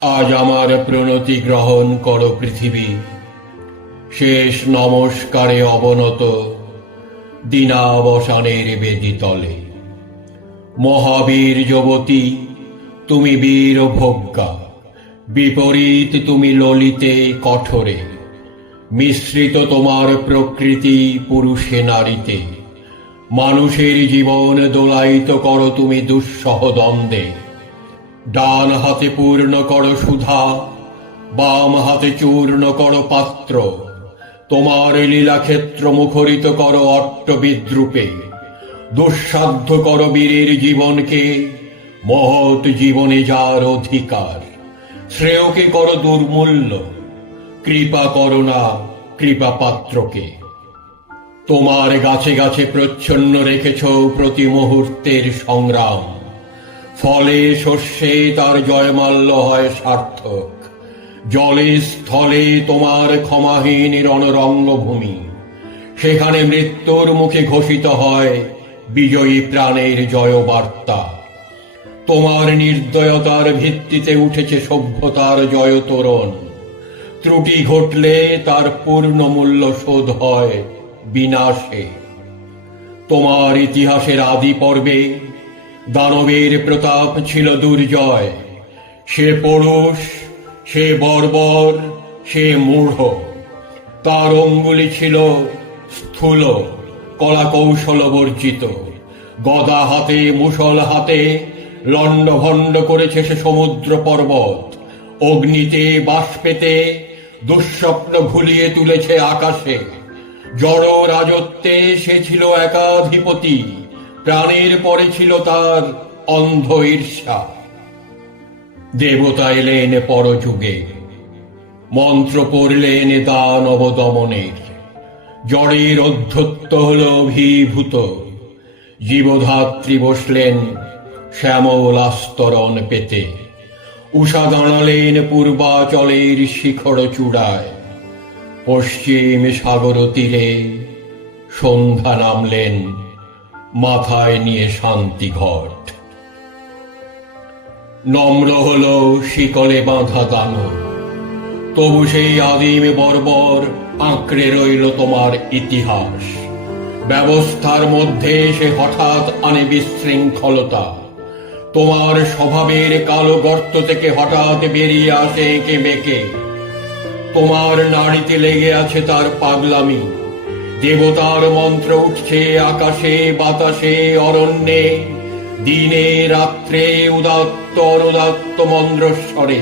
আজ আমার প্রণতি গ্রহণ করো পৃথিবী। শেষ নমস্কারে অবনত দিনাবসানের বেদি তলে। মহাবীর যুবতী, তুমি বীর ভোগ্যা, বিপরীত তুমি ললিতে কঠোরে, মিশ্রিত তোমার প্রকৃতি পুরুষে নারীতে। মানুষের জীবন দোলায়িত করো তুমি দুঃসহ দ্বন্দ্বে। ডান হাতে পূর্ণ করো সুধা, বাম হাতে চূর্ণ করো পাত্র। তোমার লীলাক্ষেত্র মুখরিত করো অট্ট বিদ্রুপে দুঃসাধ্য করো বীরের জীবনকে, মহৎ জীবনে যার অধিকার। শ্রেয়কে করো দুর্মূল্য, কৃপা করো না কৃপা পাত্রকে। তোমার গাছে গাছে প্রচ্ছন্ন রেখেছ প্রতি মুহূর্তের সংগ্রাম। ফলে শস্যে তার জয়মাল্য হয় সার্থক। জলে স্থলে তোমার ক্ষমাহীন রণরঙ্গভূমি সেখানে মৃত্যুর মুখে ঘোষিত হয় বিজয়ী প্রাণের জয়বার্তা। তোমার নির্দয়তার ভিত্তিতে উঠেছে সভ্যতার জয়তোরণ। ত্রুটি ঘটলে তার পূর্ণ মূল্য শোধ হয় বিনাশে। তোমার ইতিহাসের আদি পর্বে দানবের প্রতাপ ছিল দুর্জয়। সে পড়ুষ সে বর্বর, সে মূঢ়। তার অঙ্গুলি ছিল স্থূল কলা কৌশল বর্জিত। গদা হাতে মুসল হাতে লণ্ডভণ্ড করেছে সে সমুদ্র পর্বত। অগ্নিতে, বাষ্পেতে দুঃস্বপ্ন ভুলিয়ে তুলেছে আকাশে। জড় রাজত্বে সে ছিল একাধিপতি। প্রাণের পরে ছিল তার অন্ধ ঈর্ষা। দেবতা এলেন পরযুগে। মন্ত্র পড়লেন দানব দমনের জড়ের অধ্যত্ত হল অভিভূত। জীবধাত্রী বসলেন শ্যামল আস্তরণ পেতে। উষা দাঁড়ালেন পূর্বাচলের শিখর চূড়ায়। পশ্চিম সাগর তীরে সন্ধ্যা নামলেন মাথায় নিয়ে শান্তি ঘট। নম্র হল শিকলে বাঁধা দানব। তবু সেই আদিম বর্বর আঁকড়ে রইল তোমার ইতিহাস। ব্যবস্থার মধ্যে সে হঠাৎ আনে বিশৃঙ্খলতা। তোমার স্বভাবের কালো গর্ত থেকে হঠাৎ বেরিয়ে আসে এঁকে বেঁকে তোমার নাড়িতে লেগে আছে তার পাগলামি। দেবতার মন্ত্র উঠছে আকাশে, বাতাসে, অরণ্যে। দিনে, রাত্রে, উদাত্ত, অনুদাত্ত মন্দ্রস্বরে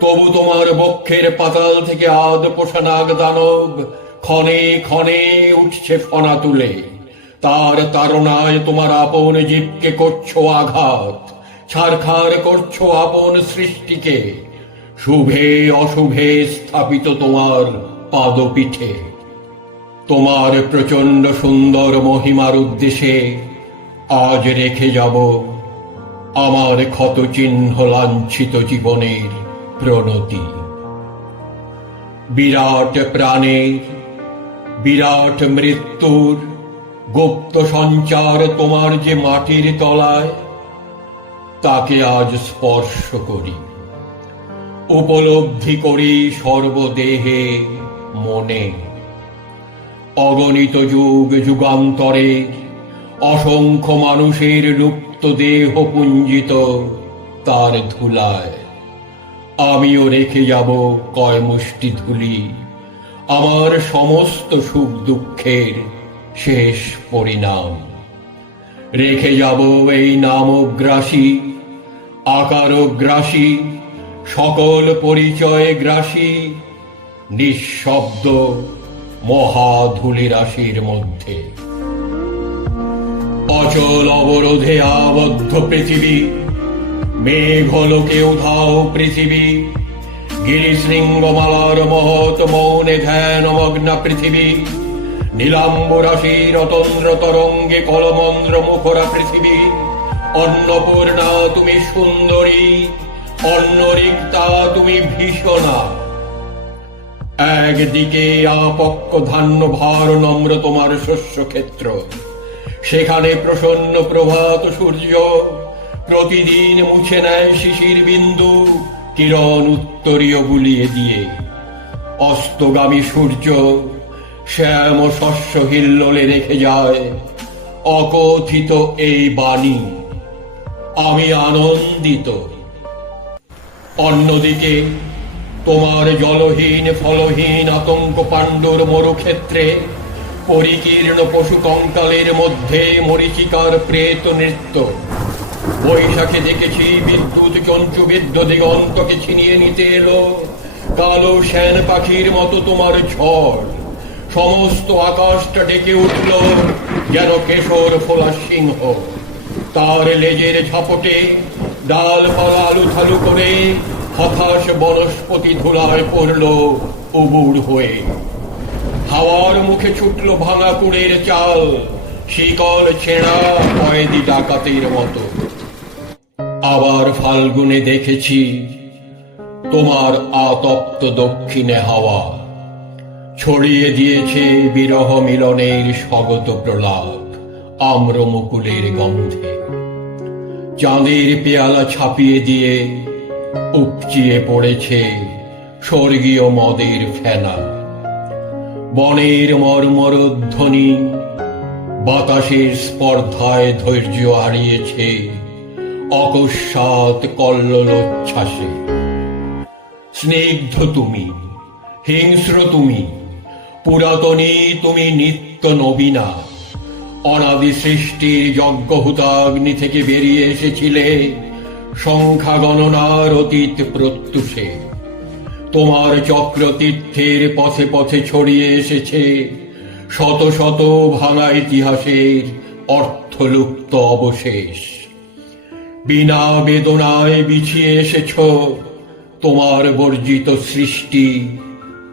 তবু তোমার বক্ষের পাতাল থেকে আদ পোষানাগ দানব ক্ষণে ক্ষণে উঠছে ফনা তুলে। তার তারণায় তোমার আপন জীবকে করছ আঘাত, ছারখার করছ আপন সৃষ্টিকে। শুভে, অশুভে স্থাপিত তোমার পাদপীঠে। তোমার প্রচণ্ড সুন্দর মহিমার উদ্দেশ্যে আজ রেখে যাব আমার ক্ষত চিহ্ন লাঞ্ছিত জীবনের প্রণতি। বিরাট প্রাণের, বিরাট মৃত্যুর গুপ্ত সঞ্চার তোমার যে মাটির তলায়, তাকে আজ স্পর্শ করি। উপলব্ধি করি সর্বদেহে মনে। অগণিত যুগ যুগান্তরে অসংখ্য মানুষের লুপ্ত দেহ পুঞ্জিত তার ধুলায়। আমিও রেখে যাব কয় মুষ্টি ধুলি। আমার সমস্ত সুখ দুঃখের শেষ পরিণাম। রেখে যাব এই নামগ্রাসী, আকারগ্রাসী, সকল পরিচয় গ্রাসী নিঃশব্দ মহাধূলি রাশির মধ্যে। অচল অবরোধে আবদ্ধ পৃথিবী, মেঘলোকে উধাও পৃথিবী, গিরিশৃঙ্গমালার মহৎ মৌনে ধ্যান মগ্না পৃথিবী নীলাম্ব রাশির অতন্দ্র তরঙ্গে কলমন্দ্র মুখরা পৃথিবী, অন্নপূর্ণা তুমি সুন্দরী, অন্নরিক্তা তুমি ভীষণা। একদিকে আপক্ষ ধান্য ভার নম্র তোমার শস্য ক্ষেত্র। সেখানে প্রসন্ন প্রভাত সূর্য প্রতিদিন মুছে নেয় শিশির বিন্দু, কিরণ উত্তরীয় বুলিয়ে দিয়ে। অস্তগামী সূর্য শ্যাম শস্য হিল্লোলে রেখে যায়, অকথিত এই বাণী। আমি আনন্দিত। অন্যদিকে তোমার জলহীন ফলহীন আতঙ্ক পাণ্ডুর মরুক্ষেত্রে, পরিকীর্ণ পশু কঙ্কালের মধ্যে মরিচিকার প্রেত নৃত্য। বৈশাখে দেখেছি বিদ্যুৎ চঞ্চুবিদ্ধ দিগন্তকে ছিনিয়ে নিতে এলো। কালো শ্যান পাখির মতো তোমার ঝড়। সমস্ত আকাশটা ডেকে উঠল যেন কেশর ফোলা সিংহ। তার লেজের ঝাপটে ডালপালা আলু থালু করে হতাশ বনস্পতি ধুলায় পড়ল উবুড় হয়ে। হাওয়ার মুখে ছুটল ভাঙা কুড়ের চাল শিকল ছেঁড়া কয়েদি ডাকাতের মতো। আবার ফাল্গুনে দেখেছি তোমার আতপ্ত দক্ষিণে হাওয়া। ছড়িয়ে দিয়েছে বিরহ মিলনের স্বগত প্রলাপ আম্রমুকুলের গন্ধে। চাঁদের পেয়ালা ছাপিয়ে দিয়ে উপচিয়ে পড়েছে স্বর্গীয় মদের ফেনা বনের মর্মরধ্বনি বাতাসের স্পর্ধায় ধৈর্য হারিয়েছে অকস্মাৎ কল্লোচ্ছ্বাসে স্নিগ্ধ তুমি, হিংস্র তুমি, পুরাতনী তুমি নিত্য নবীনা। অনাদি সৃষ্টির যজ্ঞহুতাগ্নি থেকে বেরিয়ে এসেছিলে সংখ্যা গণনার অতীত প্রত্যুষে। তোমার চক্রতীর্থের পথে পথে ছড়িয়ে এসেছে শত শত ভাঙা ইতিহাসের অর্থলুপ্ত অবশেষ। বিনা বেদনায় বিছিয়ে এসেছ তোমার বর্জিত সৃষ্টি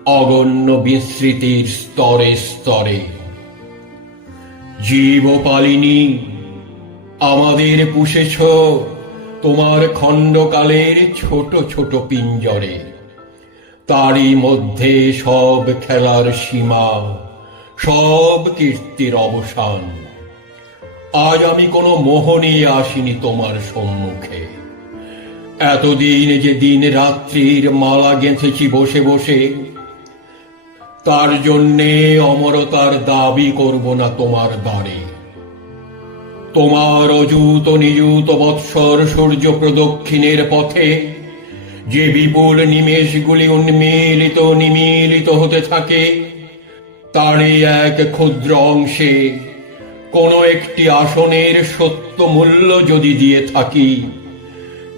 অগণ্য বিস্মৃতির স্তরে স্তরে। জীবপালিনী, আমাদের পুষেছ তোমার খণ্ডকালের ছোট ছোট পিঞ্জরে। তারই মধ্যে সব খেলার সীমা, সব কীর্তির অবসান। আজ আমি কোনো মোহ নিয়ে আসিনি তোমার সম্মুখে। এতদিন যে দিন রাত্রির মালা গেঁথেছি বসে বসে, তার জন্যে অমরতার দাবি করব না তোমার দ্বারে। তোমার অযুত নিযুত বৎসর সূর্য প্রদক্ষিণের পথে, যে বিপুল নিমেষগুলি উন্মিলিত, নিমিলিত হতে থাকে, তারই এক ক্ষুদ্র অংশে কোনো একটি আসনের সত্য মূল্য যদি দিয়ে থাকি,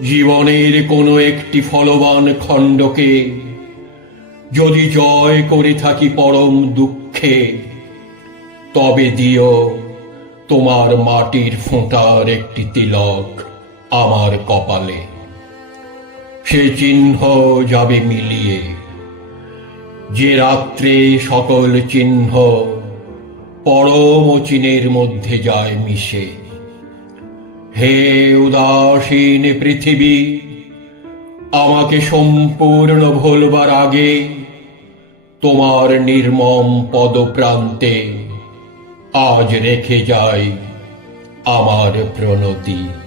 জীবনের কোনো একটি ফলবান খণ্ডকে যদি জয় করে থাকি পরম দুঃখে, তবে দিও তোমার মাটির ফোঁটার একটি তিলক আমার কপালে। সে চিহ্ন যাবে মিলিয়ে। যে রাত্রে সকল চিহ্ন পরম চিনের মধ্যে যায় মিশে। হে উদাসীন পৃথিবী, আমাকে সম্পূর্ণ ভুলবার আগে তোমার নির্মম পদপ্রান্তে আজ রেখে যাই আমার প্রণতি।